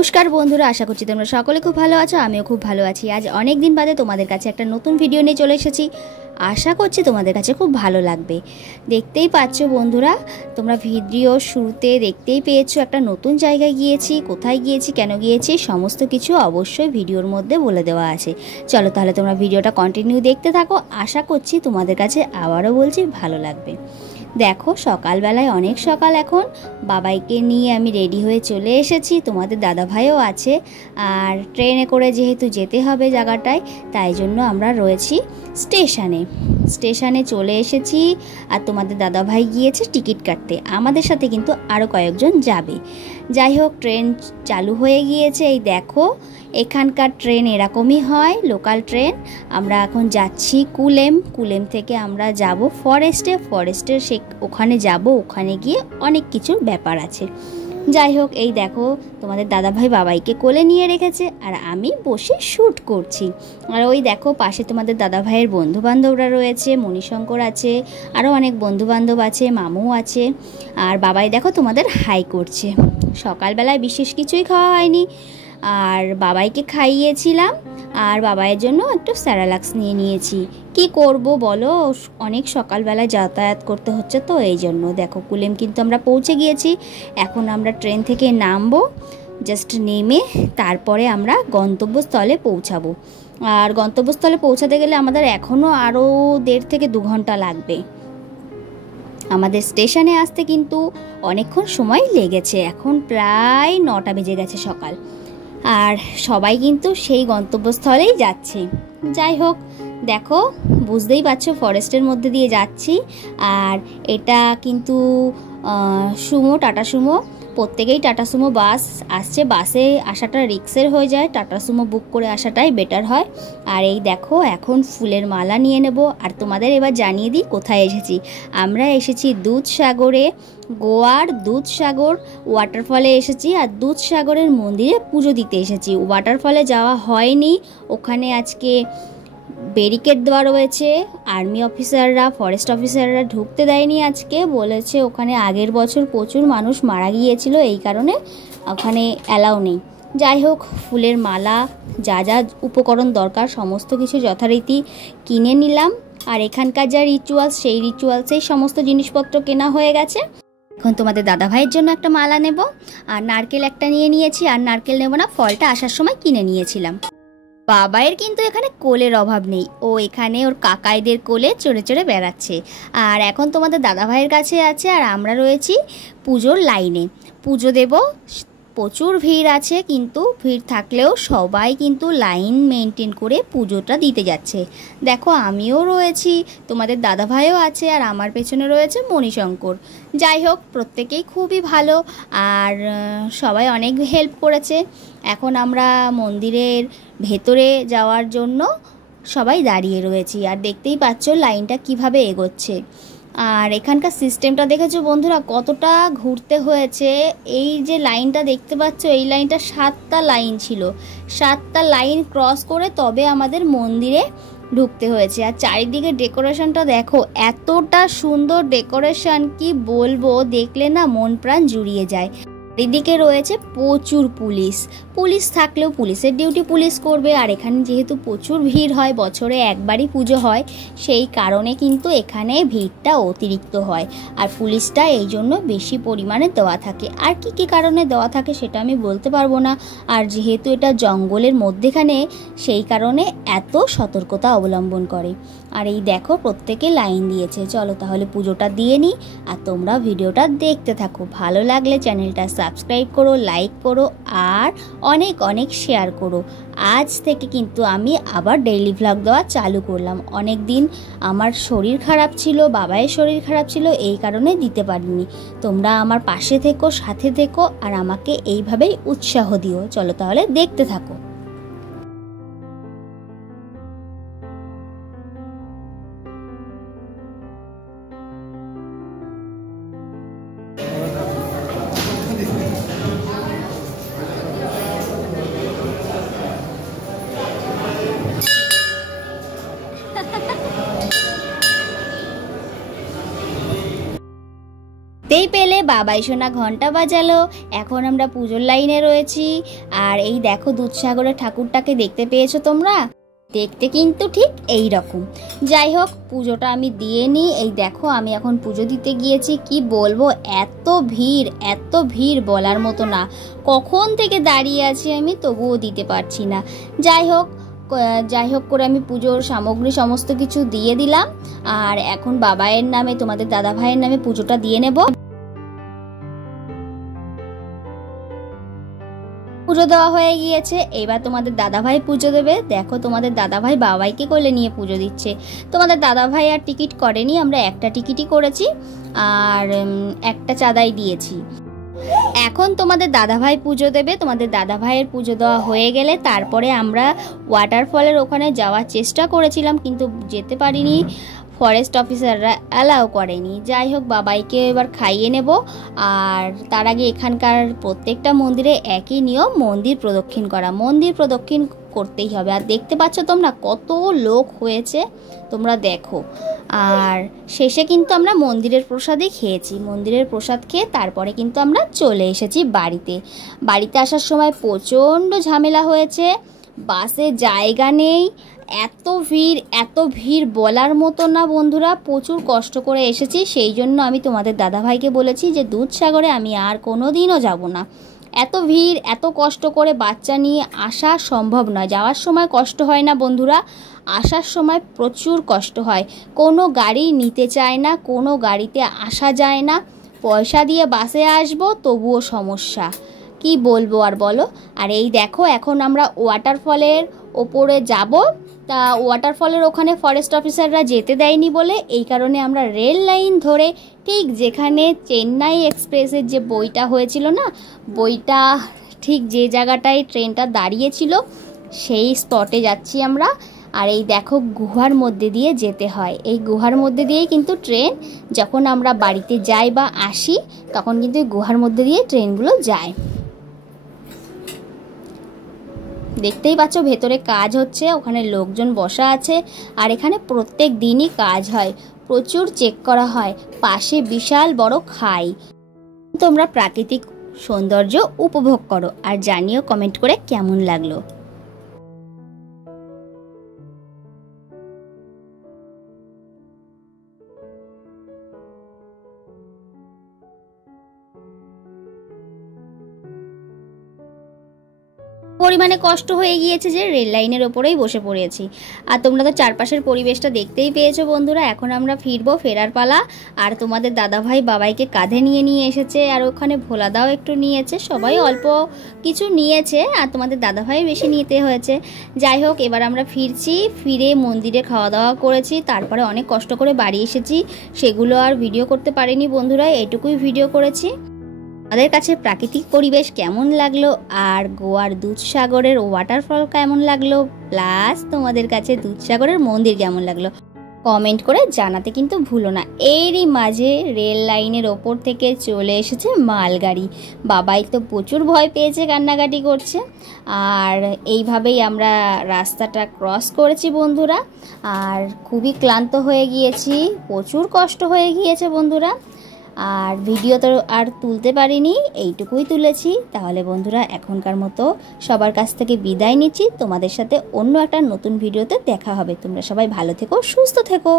নমস্কার বন্ধুরা, আশা করছি তোমরা সকলে খুব ভালো আছো। আমিও খুব ভালো আছি। আজ অনেক দিন বাদে তোমাদের কাছে একটা নতুন ভিডিও নিয়ে চলে এসেছি। আশা করছি তোমাদের কাছে খুব ভালো লাগবে। দেখতেই পাচ্ছ বন্ধুরা, তোমরা ভিডিও শুরুতে দেখতেই পেয়েছো একটা নতুন জায়গায় গিয়েছি। কোথায় গিয়েছি, কেন গিয়েছি, সমস্ত কিছু অবশ্যই ভিডিওর মধ্যে বলে দেওয়া আছে। চলো তাহলে তোমরা ভিডিওটা কন্টিনিউ দেখতে থাকো। আশা করছি তোমাদের কাছে আবারও বলছি ভালো লাগবে। দেখো সকালবেলায় অনেক সকাল, এখন বাবাইকে নিয়ে আমি রেডি হয়ে চলে এসেছি। তোমাদের দাদাভাইও আছে, আর ট্রেনে করে যেহেতু যেতে হবে জায়গাটায়, তাই জন্য আমরা রয়েছি স্টেশনে চলে এসেছি। আর তোমাদের দাদাভাই গিয়েছে টিকিট কাটতে। আমাদের সাথে কিন্তু আরও কয়েকজন যাবে। যাই হোক, ট্রেন চালু হয়ে গিয়েছে। এই দেখো, এখানকার ট্রেন এরকমই হয়, লোকাল ট্রেন। আমরা এখন যাচ্ছি কুলেম থেকে আমরা যাব ফরেস্টের ওখানে যাব। ওখানে গিয়ে অনেক কিছুর ব্যাপার আছে। যাই হোক, এই দেখো তোমাদের দাদাভাই বাবাইকে কোলে নিয়ে রেখেছে, আর আমি বসে শ্যুট করছি। আর ওই দেখো পাশে তোমাদের দাদাভাইয়ের বন্ধুবান্ধবরা রয়েছে, মণিশঙ্কর আছে, আরও অনেক বন্ধুবান্ধব আছে, মামু আছে। আর বাবাই দেখো তোমাদের হাই করছে। সকালবেলায় বিশেষ কিছুই খাওয়া হয়নি, আর বাবাইকে খাইয়েছিলাম। আর বাবাইয়ের জন্য একটু স্যারালাক্স নিয়ে নিয়েছি। কি করব বলো, অনেক সকালবেলায় যাতায়াত করতে হচ্ছে, তো এই জন্য। দেখো কুলেম কিন্তু আমরা পৌঁছে গিয়েছি। এখন আমরা ট্রেন থেকে নামবো। জাস্ট নেমে তারপরে আমরা গন্তব্যস্থলে পৌঁছাবো। আর গন্তব্যস্থলে পৌঁছাতে গেলে আমাদের এখনও আরও 1.5 থেকে 2 ঘন্টা লাগবে। আমাদের স্টেশনে আসতে কিন্তু অনেকক্ষণ সময় লেগেছে। এখন প্রায় 9টা বেজে গেছে সকাল। আর সবাই কিন্তু সেই গন্তব্যস্থলেই যাচ্ছে। যাই হোক, দেখো বুঝতেই পারছো ফরেস্টের মধ্যে দিয়ে যাচ্ছি। আর এটা কিন্তু টাটা সুমো, প্রত্যেকেই টাটা সুমো বাস আসছে। বাসে আসাটা রিক্সের হয়ে যায়, টাটা সুমো বুক করে আসাটাই বেটার হয়। আর এই দেখো এখন ফুলের মালা নিয়ে নেব। আর তোমাদের এবার জানিয়ে দিই কোথায় এসেছি। আমরা এসেছি দুধসাগরে, গোয়ার দুধসাগর ওয়াটারফলে এসেছি। আর দুধসাগরের মন্দিরে পুজো দিতে এসেছি। ওয়াটারফলে যাওয়া হয়নি, ওখানে আজকে ব্যারিকেড দেওয়া রয়েছে। আর্মি অফিসাররা, ফরেস্ট অফিসাররা ঢুকতে দেয়নি আজকে, বলেছে ওখানে আগের বছর প্রচুর মানুষ মারা গিয়েছিল, এই কারণে ওখানে অ্যালাউ নেই। যাই হোক, ফুলের মালা, যা যা উপকরণ দরকার সমস্ত কিছু যথারীতি কিনে নিলাম। আর এখানকার যা রিচুয়ালস, সেই রিচুয়ালসেই সমস্ত জিনিসপত্র কেনা হয়ে গেছে। এখন তোমাদের দাদাভাইয়ের জন্য একটা মালা নেব, আর নারকেল একটা নিয়ে নিয়েছি। আর নারকেল নেব না, ফলটা আসার সময় কিনে নিয়েছিলাম। বাবাইয়ের কিন্তু এখানে কোলের অভাব নেই, ও এখানে ওর কাকাইদের কোলে চড়ে চড়ে বেড়াচ্ছে। আর এখন তোমাদের দাদাভাইয়ের কাছে আছে, আর আমরা রয়েছি পুজোর লাইনে। পুজো দেব, প্রচুর ভিড় আছে, কিন্তু ভিড় থাকলেও সবাই কিন্তু লাইন মেনটেন করে পুজোটা দিতে যাচ্ছে। দেখো আমিও রয়েছি, তোমাদের দাদাভাইও আছে, আর আমার পেছনে রয়েছে মণিশঙ্কর। যাই হোক, প্রত্যেকেই খুবই ভালো, আর সবাই অনেক হেল্প করেছে। এখন আমরা মন্দিরের ভেতরে যাওয়ার জন্য সবাই দাঁড়িয়ে রয়েছি। আর দেখতেই পাচ্ছ লাইনটা কিভাবে এগোচ্ছে। আর এখানকার সিস্টেমটা দেখেছো বন্ধুরা, কতটা ঘুরতে হয়েছে। এই যে লাইনটা দেখতে পাচ্ছ, এই লাইনটা 7টা লাইন ছিল। 7টা লাইন ক্রস করে তবে আমাদের মন্দিরে ঢুকতে হয়েছে। আর চারিদিকে ডেকোরেশনটা দেখো, এতটা সুন্দর ডেকোরেশন, কি বলবো, দেখলে না মন প্রাণ জুড়িয়ে যায়। এদিকে রয়েছে প্রচুর পুলিশ থাকলেও পুলিশের ডিউটি পুলিশ করবে। আর এখানে যেহেতু প্রচুর ভিড় হয়, বছরে একবারই পুজো হয়, সেই কারণে কিন্তু এখানে ভিড়টা অতিরিক্ত হয়। আর পুলিশটা এই জন্য বেশি পরিমাণে দেওয়া থাকে। আর কি কারণে দেওয়া থাকে সেটা আমি বলতে পারবো না। আর যেহেতু এটা জঙ্গলের মধ্যেখানে, সেই কারণে এত সতর্কতা অবলম্বন করে। আর এই দেখো প্রত্যেকে লাইন দিয়েছে। চলো তাহলে পুজোটা দিয়ে নিই, আর তোমরা ভিডিওটা দেখতে থাকো। ভালো লাগলে চ্যানেলটা সাবস্ক্রাইব করো, লাইক করো, আর অনেক অনেক শেয়ার করো। আজ থেকে কিন্তু আমি আবার ডেইলি ভ্লগ দেওয়া চালু করলাম। অনেক দিন আমার শরীর খারাপ ছিল, বাবাইয়ের শরীর খারাপ ছিল, এই কারণে দিতে পারিনি। তোমরা আমার পাশে থেকো, সাথে থেকো, আর আমাকে এইভাবেই উৎসাহ দিও। চলো তাহলে দেখতে থাকো। দেখতেই পেলে বাবাই সোনা ঘন্টা বাজালো। এখন আমরা পুজোর লাইনে রয়েছি। আর এই দেখো দুধসাগরের ঠাকুরটাকে দেখতে পেয়েছো তোমরা? দেখতে কিন্তু ঠিক এই রকম। যাই হোক, পুজোটা আমি দিয়ে নিই। এই দেখো আমি এখন পুজো দিতে গিয়েছি। কি বলবো, এত ভিড় বলার মতো না। কখন থেকে দাঁড়িয়ে আছি আমি, তবুও দিতে পারছি না। যাই হোক করে আমি পুজোর সামগ্রী সমস্ত কিছু দিয়ে দিলাম। আর এখন বাবাইয়ের নামে, তোমাদের দাদা ভাইয়ের নামে পুজোটা দিয়ে নেব। পুজো দেওয়া হয়ে গিয়েছে, এবার তোমাদের দাদাভাই পুজো দেবে। দেখো তোমাদের দাদাভাই বাবাইকে কোলে নিয়ে পুজো দিচ্ছে। তোমাদের দাদাভাই আর টিকিট করেনি, আমরা একটা টিকিটই করেছি আর একটা চাঁদাই দিয়েছি। এখন তোমাদের দাদাভাই পুজো দেবে। তোমাদের দাদাভাইয়ের পুজো দেওয়া হয়ে গেলে তারপরে আমরা ওয়াটারফলের ওখানে যাওয়ার চেষ্টা করেছিলাম, কিন্তু যেতে পারিনি, ফরেস্ট অফিসাররা অ্যালাউ করেনি। যাই হোক, বাবাইকে এবার খাইয়ে নেব। আর তার আগে এখানকার প্রত্যেকটা মন্দিরে একই নিয়ম, মন্দির প্রদক্ষিণ করা। মন্দির প্রদক্ষিণ করতেই হবে। আর দেখতে পাচ্ছ তোমরা কত লোক হয়েছে, তোমরা দেখো। আর শেষে কিন্তু আমরা মন্দিরের প্রসাদই খেয়েছি। মন্দিরের প্রসাদ খেয়ে তারপরে কিন্তু আমরা চলে এসেছি বাড়িতে আসার সময় প্রচণ্ড ঝামেলা হয়েছে, বাসে জায়গা নেই, এত ভিড় বলার মতো না বন্ধুরা। প্রচুর কষ্ট করে এসেছি, সেই জন্য আমি তোমাদের দাদাভাইকে বলেছি যে দুধসাগরে আমি আর কোনো দিনও যাব না। এত ভিড়, এত কষ্ট করে বাচ্চা নিয়ে আসা সম্ভব নয়। যাওয়ার সময় কষ্ট হয় না বন্ধুরা, আসার সময় প্রচুর কষ্ট হয়। কোনো গাড়ি নিতে চায় না, কোনো গাড়িতে আসা যায় না। পয়সা দিয়ে বাসে আসবো তবুও সমস্যা, কি বলবো আর বলো। আর এই দেখো এখন আমরা ওয়াটারফলের ওপরে যাব। তা ওয়াটারফলের ওখানে ফরেস্ট অফিসাররা যেতে দেয়নি বলে এই কারণে আমরা রেল লাইন ধরে ঠিক যেখানে চেন্নাই এক্সপ্রেসের যে বইটা হয়েছিল না, বইটা ঠিক যে জায়গাটায় ট্রেনটা দাঁড়িয়েছিল সেই স্পটে যাচ্ছি আমরা। আর এই দেখো গুহার মধ্যে দিয়ে যেতে হয়। এই গুহার মধ্যে দিয়েই কিন্তু ট্রেন, যখন আমরা বাড়িতে যাই বা আসি তখন কিন্তু এই গুহার মধ্যে দিয়ে ট্রেনগুলো যায়। দেখতেই পাচ্ছ ভেতরে কাজ হচ্ছে, ওখানে লোকজন বসা আছে। আর এখানে প্রত্যেক দিনই কাজ হয়, প্রচুর চেক করা হয়। পাশে বিশাল বড় খাই। তোমরা প্রাকৃতিক সৌন্দর্য উপভোগ করো আর জানিও কমেন্ট করে কেমন লাগলো। পরিমাণে কষ্ট হয়ে গিয়েছে যে রেল লাইনের ওপরেই বসে পড়েছি। আর তোমরা তো চারপাশের পরিবেশটা দেখতেই পেয়েছো বন্ধুরা। এখন আমরা ফিরবো, ফেরার পালা। আর তোমাদের দাদাভাই বাবাইকে কাঁধে নিয়ে এসেছে, আর ওখানে ভোলাদাও একটু নিয়েছে। সবাই অল্প কিছু নিয়েছে, আর তোমাদের দাদাভাই বেশি নিতে হয়েছে। যাই হোক, এবার আমরা ফিরে মন্দিরে খাওয়া দাওয়া করেছি, তারপরে অনেক কষ্ট করে বাড়ি এসেছি। সেগুলো আর ভিডিও করতে পারিনি বন্ধুরা, এইটুকুই ভিডিও করেছি। আমাদের কাছে প্রাকৃতিক পরিবেশ কেমন লাগলো, আর গোয়ার দুধসাগরের ওয়াটারফল কেমন লাগলো, প্লাস তোমাদের কাছে দুধসাগরের মন্দির কেমন লাগলো, কমেন্ট করে জানাতে কিন্তু ভুলো না। এরই মাঝে রেল লাইনের ওপর থেকে চলে এসেছে মালগাড়ি। বাবাই তো প্রচুর ভয় পেয়েছে, কান্নাকাটি করছে। আর এইভাবেই আমরা রাস্তাটা ক্রস করেছি বন্ধুরা। আর খুবই ক্লান্ত হয়ে গিয়েছি, প্রচুর কষ্ট হয়ে গিয়েছে বন্ধুরা। আর ভিডিও তো আর তুলতে পারিনি, এইটুকুই তুলেছি। তাহলে বন্ধুরা এখনকার মতো সবার কাছ থেকে বিদায় নিচ্ছি। তোমাদের সাথে অন্য একটা নতুন ভিডিওতে দেখা হবে। তোমরা সবাই ভালো থেকো, সুস্থ থেকো।